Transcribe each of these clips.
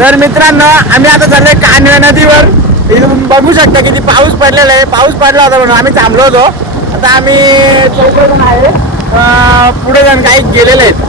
तर मित्रांनो आम्ही आता चाललोय कानव्या नदीवर. इथून बघू शकता किती पाऊस पडलेला आहे. पाऊस पडला होता म्हणून आम्ही थांबलो होतो. आता आम्ही चौकजण आहे. अं, पुढे जाऊन काही गेलेले आहेत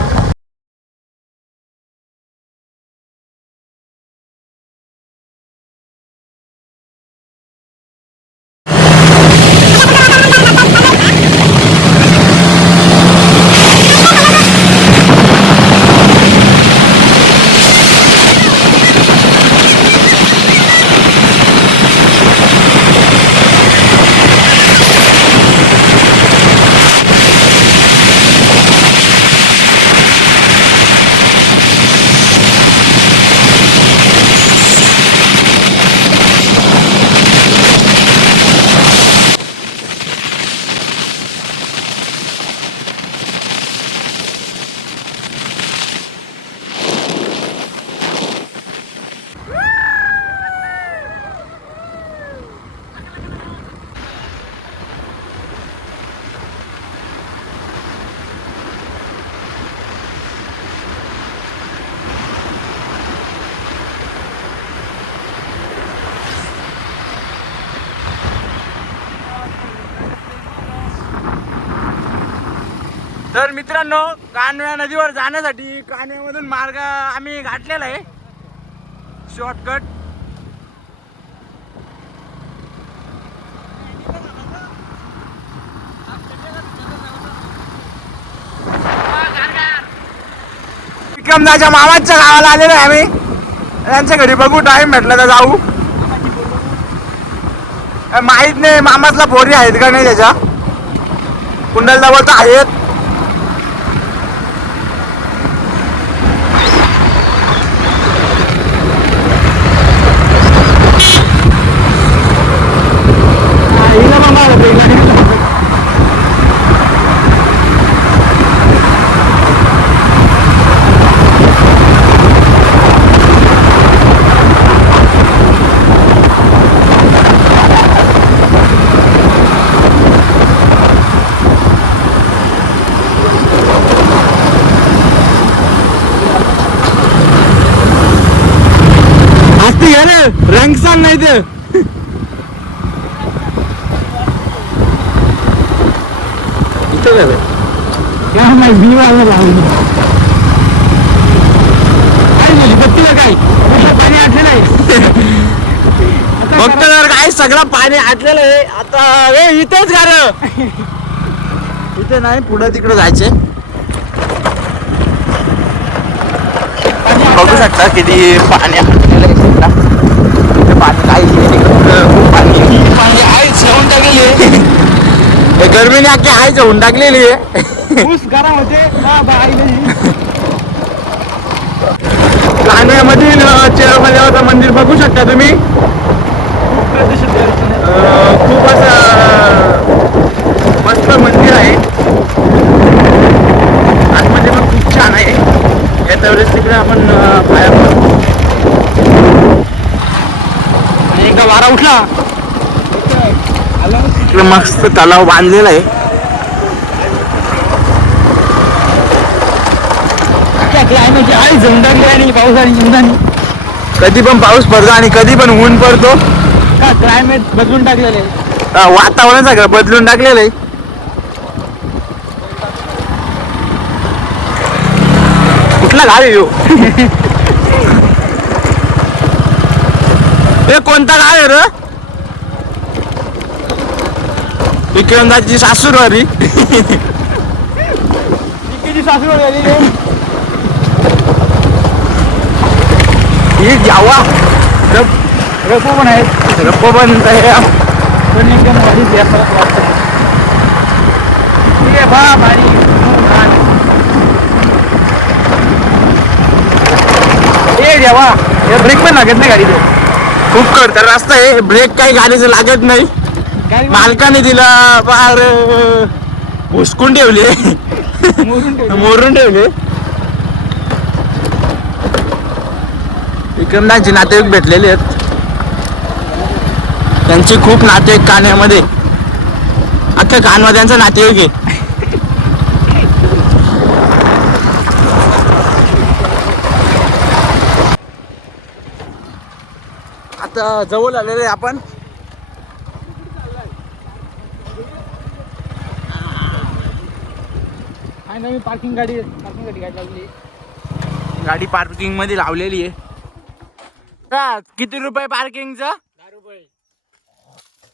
तर मित्रांनो कानव्या नदीवर जाण्यासाठी कानव्यामधून मार्ग आम्ही गाठलेला आहे. शॉर्टकट विक्रमदाच्या मामाच्या गावाला आलेलो आहे आम्ही. त्यांच्या घरी बघू टाइम भेटला तर जाऊ. माहीत नाही मामातला पोरी आहेत का नाही त्याच्या. कुंडलदा बोलतो आहेत. असते घ्या रे रंग सांग नाही ते इथं झालं काय माहिती मी वाजला लावली काय झाली बघतीला काय कुठलं पाणी आटलेलं आहे फक्त जर काय सगळं पाणी आटलेलं आहे. आता ए इथेच का रे इथे नाही पुढं तिकडं जायचे बघू शकता किती पाणी आटलेलं आहे सध्या. इथे पाणी काहीच नाही तिकडं खूप पाणी पाणी आहे ठेवून टाकलेली आहे हे गरमीने अख्खी आहे ठेवून टाकलेली आहे. ऊस गरम होते. हा बाई कान्ह्यामधील चेरमल्याचं मंदिर बघू शकता तुम्ही. खूप असं मस्त मंदिर आहे. आतमध्ये पण खूप छान आहे. येत्या वेळेस तिकडे आपण. आणि एकदा वारा उठला. इकडे मस्त तलाव बांधलेला आहे. आहे? कधी पण पाऊस पडतो आणि कधी पण ऊन पडतो. का क्लायमेट बदलून टाकलेले अं, वातावरण सगळं बदलून टाकलेलं आहे. कुठला गाव आहे ह्यो? हे कोणता गाव आहे रे? विक्रमदाची सासूरवारी. इतकीची सासू झालेली आहे ही जावा. रपो पण आहेत. रप्पो पण आहे. पण एकदम भारीच आहे असं वाटतं. ठीक आहे बा भारी. ए देवा ब्रेक पण लागत नाही गाडीचे. खूप करता रस्ता आहे ब्रेक काही गाडीचं लागत नाही. मालकाने दिला बार हुसकून ठेवले. मोरून ठेवले. विक्रमदांचे नातेवाईक भेटलेले आहेत. त्यांचे खूप नातेवाईक कान्यामध्ये अख्ख्या कानवाद्यांचा नातेवाईक आहे. आता जवळ आलेले आपण. पार्किंग गाडी पार्किंग गाडी गाडी लावली गाडी पार्किंगमध्ये लावलेली आहे. का, किती रुपये पार्किंगचं दहा रुपये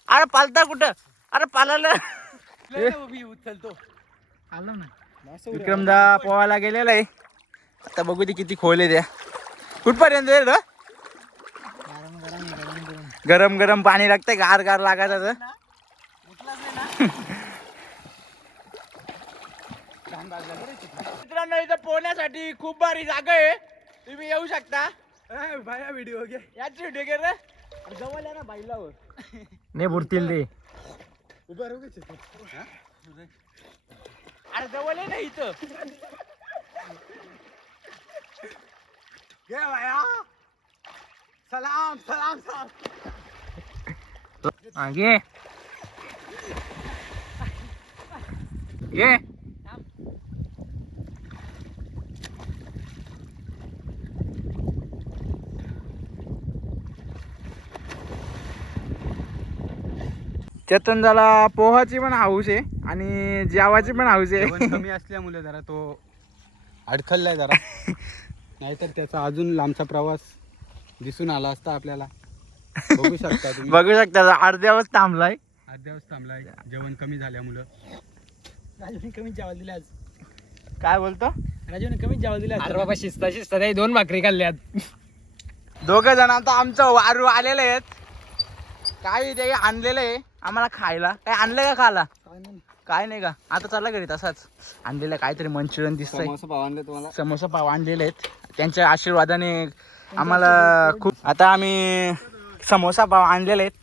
अरे पालता कुठं? अरे पालाला. उचलतो आलं ना. विक्रमदा पोहायला गेलेला आहे. आता बघू ते किती खोल आहे त्या. कुठपर्यंत आहे रे? गरम गरम गरम गरम. गरम गरम पाणी लागतंय गार गार लागायचं तर मित्रांनो इथं पोहण्यासाठी खूप भारी जागा आहे. तुम्ही येऊ शकता. भाया व्हिडिओ घे. याच व्हिडिओ घे रे. जवळ या ना बाईला नाही बुडतील ते उभा अरे जवळ आहे ना इथं. घे भाया. सलाम सलाम सलाम. घे. घे. चेतनदाला पोहाची पण हाऊस आहे आणि जेवाची पण हाऊस जेवण आहे कमी असल्यामुळे जरा तो अडखललाय जरा. नाहीतर त्याचा अजून लांबचा प्रवास दिसून आला असता आपल्याला. बघू शकता तुम्ही. बघू शकता अर्ध्यावच थांबलाय. अर्ध्यावच थांबलाय. जेवण कमी झाल्यामुळं. राजूने कमी जेवायला दिले आज. काय बोलतो? राजूने कमी जेवायला दिले अरे बाबा शिस्ता शिस्ता नाही दोन भाकरी खाल्ल्यात दोघ जण आता आमचं वारू आलेले आहेत. काय ते आणलेलं आहे. आम्हाला खायला. काय आणलं का खायला? काय नाही. का? आता चालला घरी तसाच. आणलेलं काहीतरी मंचुरियन दिसतंय. समोसा पाव आणले तुम्हाला? समोसा पाव आणलेले आहेत. त्यांच्या आशीर्वादाने आम्हाला खूप आता आम्ही समोसा पाव आणलेले आहेत.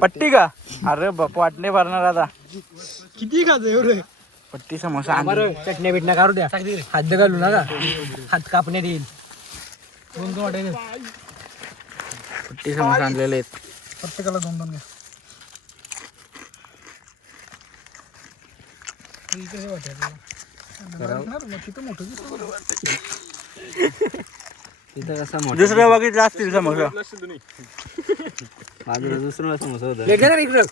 पट्टी. का? अरे बाप वाटणे भरणार आता. किती खात एवढे? पट्टी समोसा आणले चटण्या बिटण्या काढू द्या. हात घालू नका. हात कापण्यात येईल दोन दोन वाटायचे पट्टी समोसा आणलेले आहेत. प्रत्येकाला दोन दोन घ्या. तिथं कसा दुसरं बघितलं असतील समोसा माझं दुसरं समोसा होता. विक्रम.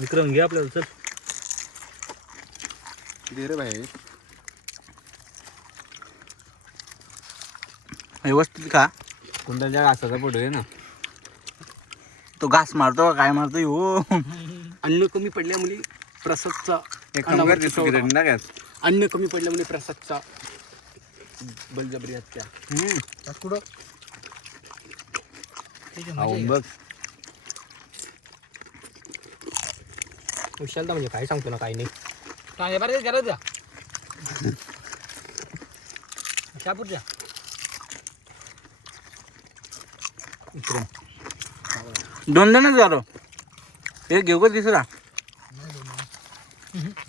विक्रम घे आपल्याला चल. दे रे भाई. व्यवस्थित का कुंदनच्या घासाचा फोटो आहे ना. तो घास मारतो का? काय मारतो हो? अन्न कमी पडल्यामुळे प्रसादचा अनावर होता. अन्न कमी पडल्यामुळे प्रसादचा बलजबरी हत्या. बघ. विशालता म्हणजे काय सांगतो ना काही नाही. काय बरं करत द्या. शापूरच्या विक्रम दोन जणच झालो. एक घेऊ का तिसरा?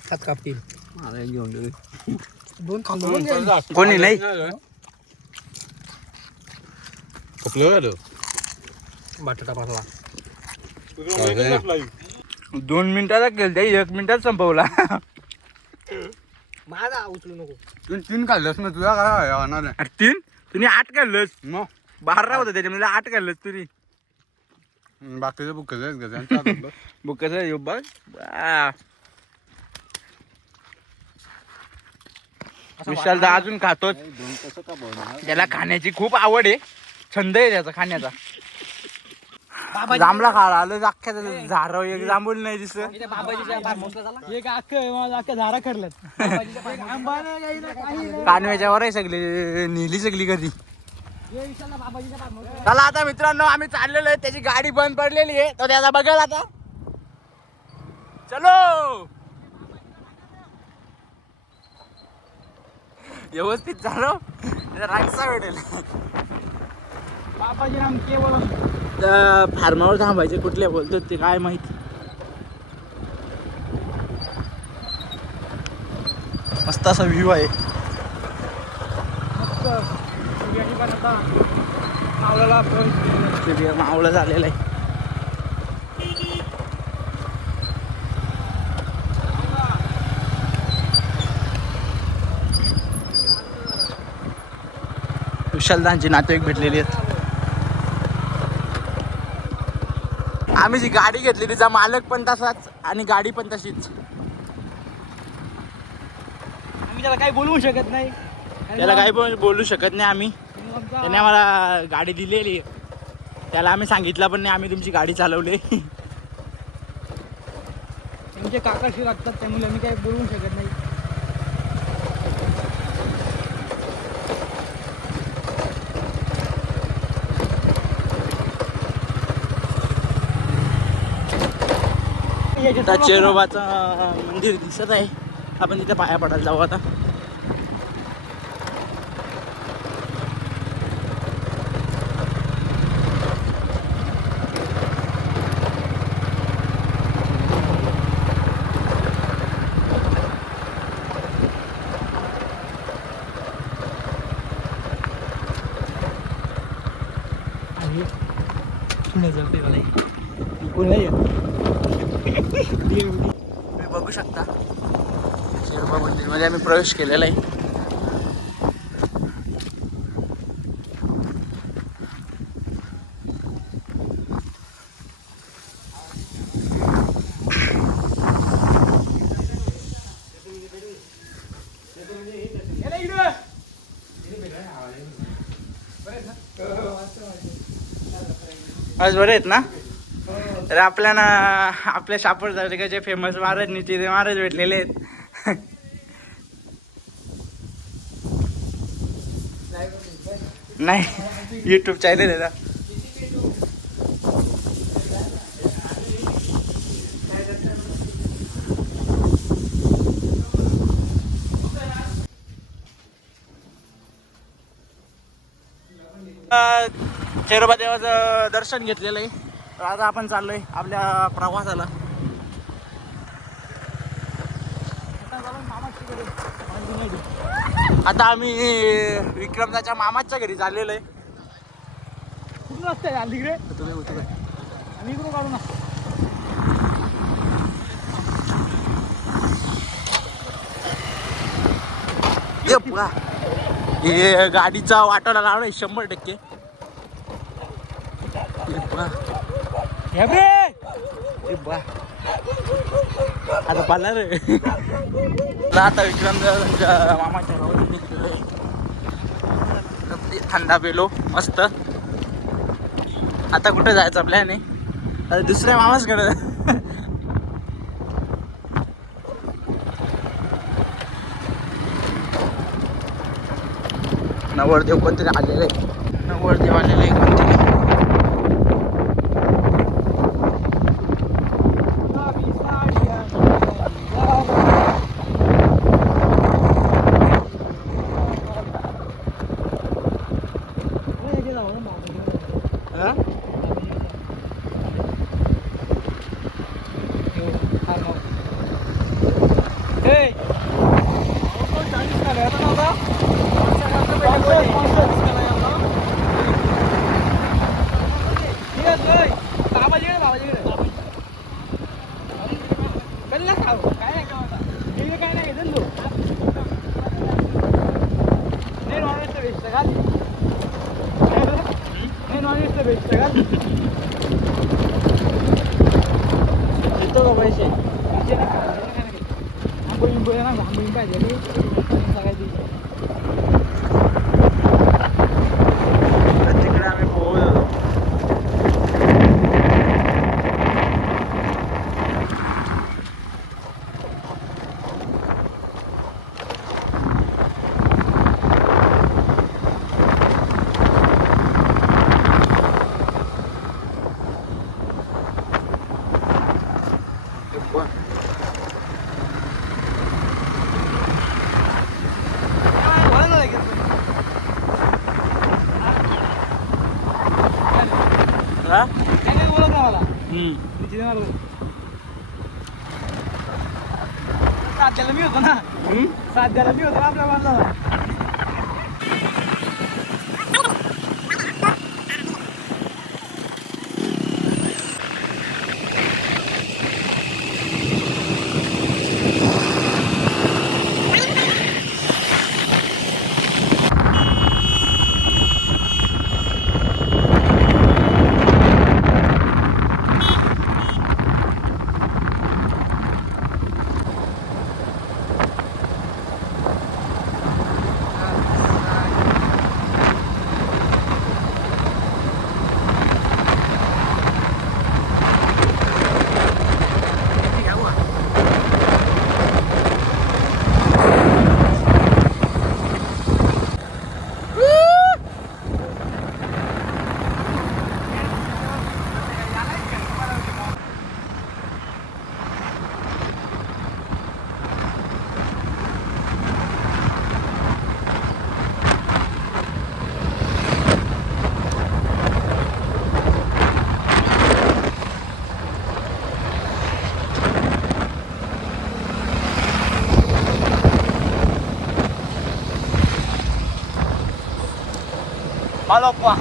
हात कापतील. मला एक घेऊन गेले दोन खाल्लो. कोणी नाही. खोकलं झालं? बटाटा पासला दोन मिनिटाचा केलं एक मिनिटात संपवला. माझा उचलू नको. तू तीन खाल्लंस ना तुझा काय होणार तीन? तुम्ही आठ काढलंस मग. बारा होतं त्याच्यामध्ये आठ काढलंस तुम्ही बाकीचं बुक कसं बघ. कसं बघ. बा. विशाल दा अजून खातोच. त्याला खाण्याची खूप आवड आहे. छंद आहे त्याचा खाण्याचा. जांभळा खायला आलं अख्ख्या झाडावर एक जांभूळ नाही दिसत एक अख्ख काही नाही. कानव्याच्या वर आहे सगळी नेली सगळी कधी चला आता मित्रांनो आम्ही चाललेलो आहे. त्याची गाडी बंद पडलेली आहे. तर त्याचा बघेल आता. चलो! व्यवस्थित झालो रागसा भेटेल. बाबाजी राम केवळ फार्मावर थांबायचे कुठले बोलतो ते काय माहिती. मस्त असा व्ह्यू आहे मस्त बिर्याणी पण आता मावळाला पोहोच मावळं झालेलं आहे. कुशलदांची नातेवाईक भेटलेली आहेत. आम्ही जी गाडी घेतली तिचा मालक पण तसाच आणि गाडी पण तशीच. आम्ही त्याला काही बोलवू शकत नाही. त्याला काही बोलू शकत नाही आम्ही. त्याने आम्हाला गाडी दिलेली. त्याला आम्ही सांगितलं पण नाही आम्ही तुमची गाडी चालवली. त्यांचे काकाशी लागतात त्यामुळे आम्ही काही बोलवू शकत नाही. चेरोबाचं मंदिर दिसत आहे. आपण तिथे पाया पडायला जाऊ आता. तुम्ही बघू शकता. शेरबा मंदिरमध्ये आम्ही प्रवेश केलेला आहे. आज बरे आहेत ना? तर आपल्याला आपल्या शापूर तालुक्याचे फेमस महाराज नितीन महाराज भेटलेले आहेत. नाही युट्यूब चॅनल आहे ना चेरोबा देवाचं दर्शन घेतलेलं आहे. तर आता आपण चाललोय आपल्या प्रवासाला. आता आम्ही विक्रमदाच्या मामाच्या घरी चाललेलो आहे. कुठून असते तिकडे आम्ही इकडून. हे गाडीचा वाटायला लावलाय शंभर टक्के. आता पाला रे आता विक्रम मामाच्या गावात थंडा पेलो मस्त. आता कुठे जायचं आपल्या नाही आता दुसऱ्या मामाचकडे. नवरदेव कोणतरी आलेले. नवरदेव आलेले. हा? साध्याला मी होतो ना? साध्याला मी होतो आपल्या बांधला loco.